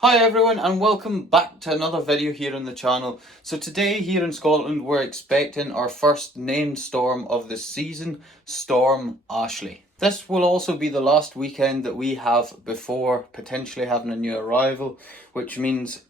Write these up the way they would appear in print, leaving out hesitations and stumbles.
Hi everyone and welcome back to another video here on the channel. So today here in Scotland we're expecting our first named storm of the season, Storm Ashley. This will also be the last weekend that we have before potentially having a new arrival, which means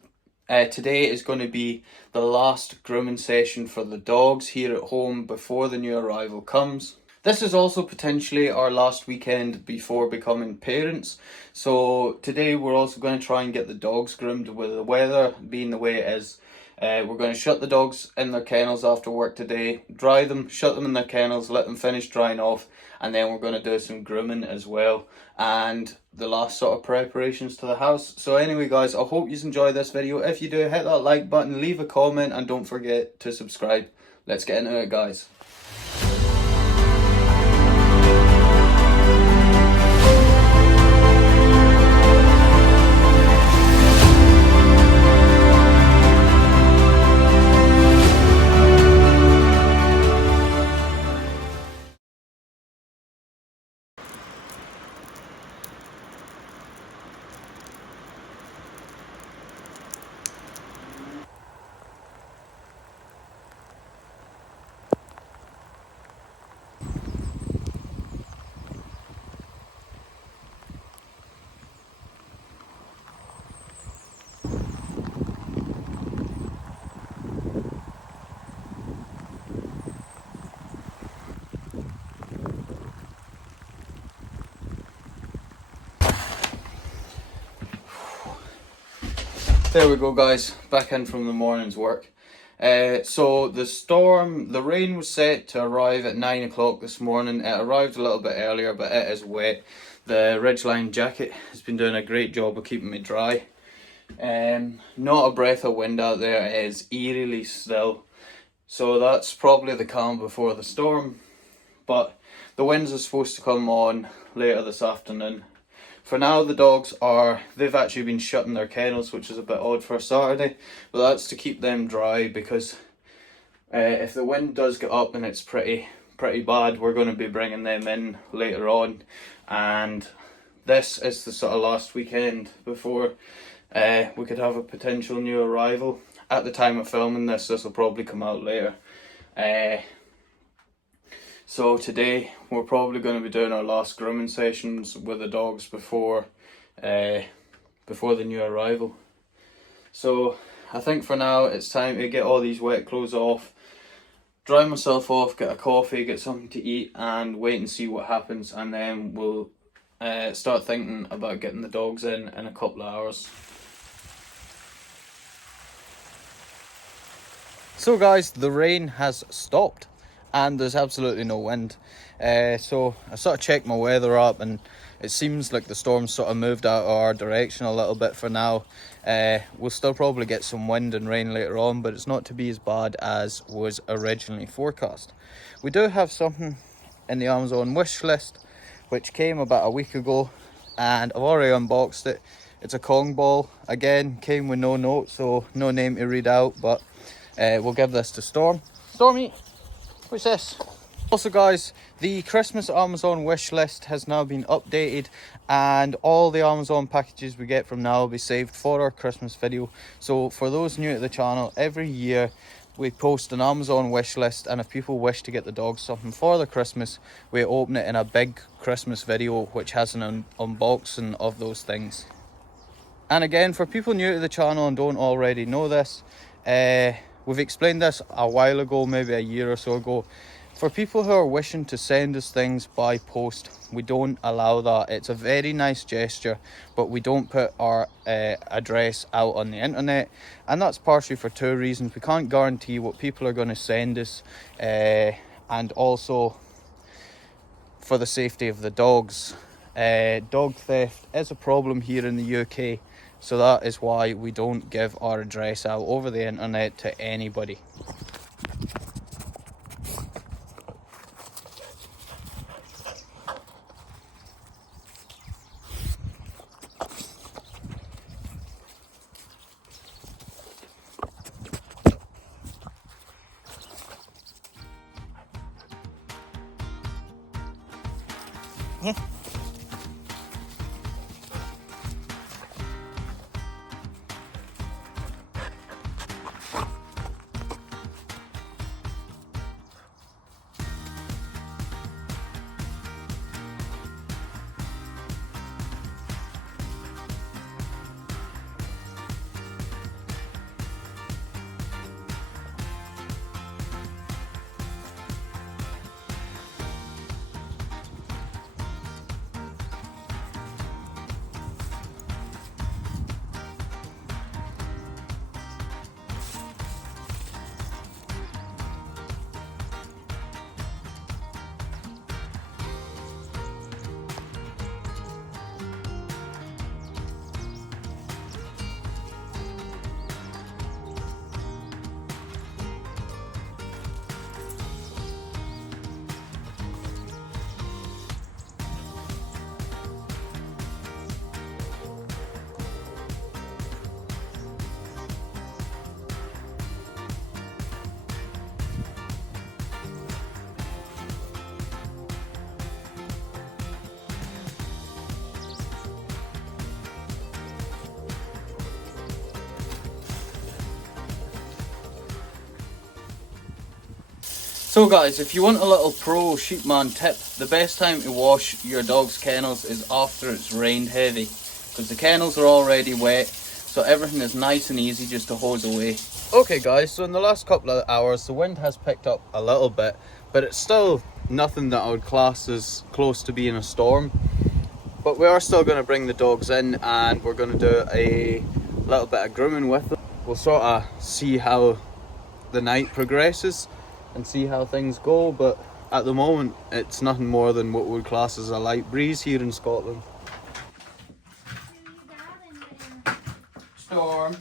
today is going to be the last grooming session for the dogs here at home before the new arrival comes. This is also potentially our last weekend before becoming parents. So today we're also going to try and get the dogs groomed with the weather being the way it is. We're going to shut the dogs in their kennels after work today, dry them, shut them in their kennels, let them finish drying off, and then we're going to do some grooming as well. And the last sort of preparations to the house. So anyway guys, I hope you enjoy this video. If you do, hit that like button, leave a comment, and don't forget to subscribe. Let's get into it, guys. There we go guys, back in from the morning's work. So the rain was set to arrive at 9 o'clock this morning. It arrived a little bit earlier, but it is wet. The Ridgeline jacket has been doing a great job of keeping me dry. Not a breath of wind out there, it is eerily still. So that's probably the calm before the storm. But the winds are supposed to come on later this afternoon. For now, they've actually been shutting their kennels, which is a bit odd for a Saturday, but that's to keep them dry because if the wind does get up and it's pretty bad, we're going to be bringing them in later on, and this is the sort of last weekend before we could have a potential new arrival. At the time of filming this will probably come out later. So today we're probably going to be doing our last grooming sessions with the dogs before the new arrival. So I think for now it's time to get all these wet clothes off, dry myself off, get a coffee, get something to eat, and wait and see what happens, and then we'll start thinking about getting the dogs in a couple of hours. So guys, the rain has stopped and there's absolutely no wind. So I sort of checked my weather up and it seems like the storm's sort of moved out of our direction a little bit for now. We'll still probably get some wind and rain later on, but it's not to be as bad as was originally forecast. We do have something in the Amazon wish list which came about a week ago, and I've already unboxed it. It's a Kong ball. Again, came with no note, so no name to read out, but we'll give this to Storm. Stormy, what's this? Also guys, the Christmas Amazon wish list has now been updated, and all the Amazon packages we get from now will be saved for our Christmas video. So for those new to the channel, every year we post an Amazon wish list, and if people wish to get the dogs something for their Christmas, we open it in a big Christmas video which has an unboxing of those things. And again, for people new to the channel and don't already know this, we've explained this a while ago, maybe a year or so ago. For people who are wishing to send us things by post, we don't allow that. It's a very nice gesture, but we don't put our address out on the internet, and that's partially for two reasons. We can't guarantee what people are going to send us, and also for the safety of the dogs. Dog theft is a problem here in the UK, so that is why we don't give our address out over the internet to anybody. So guys, if you want a little pro sheepman tip, the best time to wash your dog's kennels is after it's rained heavy, because the kennels are already wet, so everything is nice and easy just to hose away. Okay guys, so in the last couple of hours the wind has picked up a little bit, but it's still nothing that I would class as close to being a storm. But we are still going to bring the dogs in and we're going to do a little bit of grooming with them. We'll sort of see how the night progresses and see how things go, but at the moment it's nothing more than what we would class as a light breeze here in Scotland. Storm.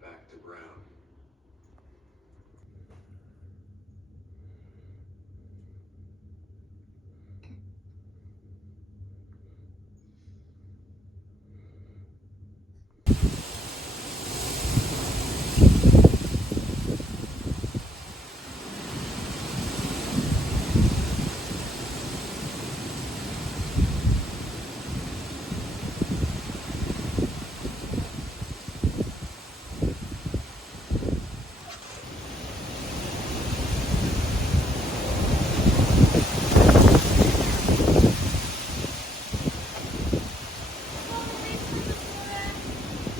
back to ground.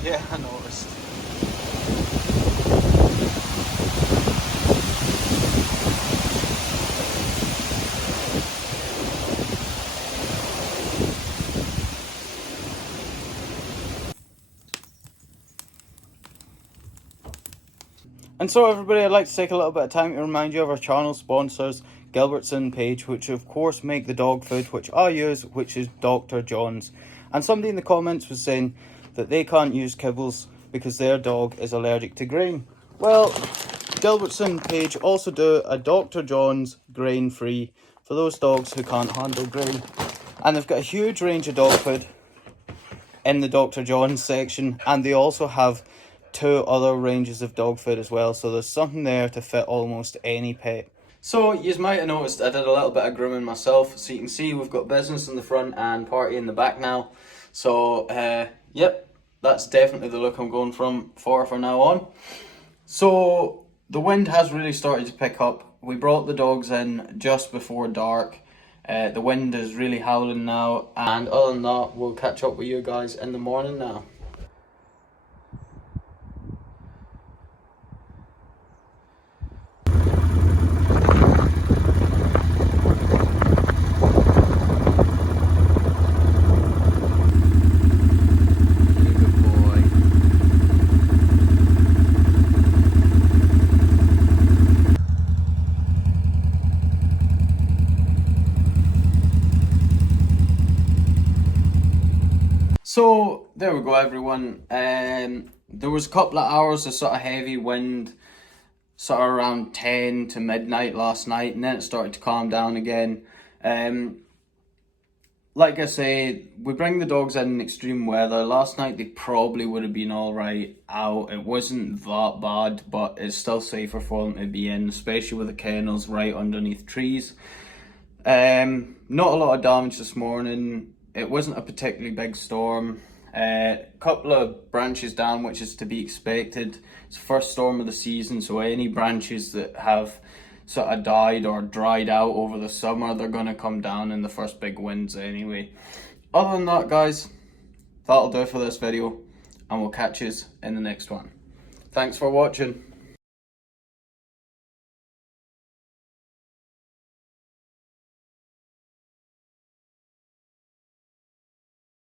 Yeah, I noticed. And so everybody, I'd like to take a little bit of time to remind you of our channel sponsors, Gilbertson Page, which of course make the dog food which I use, which is Dr. John's. And somebody in the comments was saying that they can't use kibbles because their dog is allergic to grain. Well, Gilbertson Page also do a Dr. John's grain free for those dogs who can't handle grain. And they've got a huge range of dog food in the Dr. John's section, and they also have 2 other ranges of dog food as well, so there's something there to fit almost any pet. So you might have noticed I did a little bit of grooming myself, so you can see we've got business in the front and party in the back now. So yep, that's definitely the look I'm going for now on. So the wind has really started to pick up. We brought the dogs in just before dark. The wind is really howling now, and other than that, we'll catch up with you guys in the morning now. So there we go, everyone. There was a couple of hours of sort of heavy wind, sort of around 10 to midnight last night, and then it started to calm down again. Like I say, we bring the dogs in extreme weather. Last night they probably would have been all right out. It wasn't that bad, but it's still safer for them to be in, especially with the kennels right underneath trees. Not a lot of damage this morning. It wasn't a particularly big storm. Couple of branches down, which is to be expected. It's the first storm of the season, so any branches that have sort of died or dried out over the summer, they're going to come down in the first big winds anyway. Other than that, guys, that'll do for this video, and we'll catch you in the next one. Thanks for watching.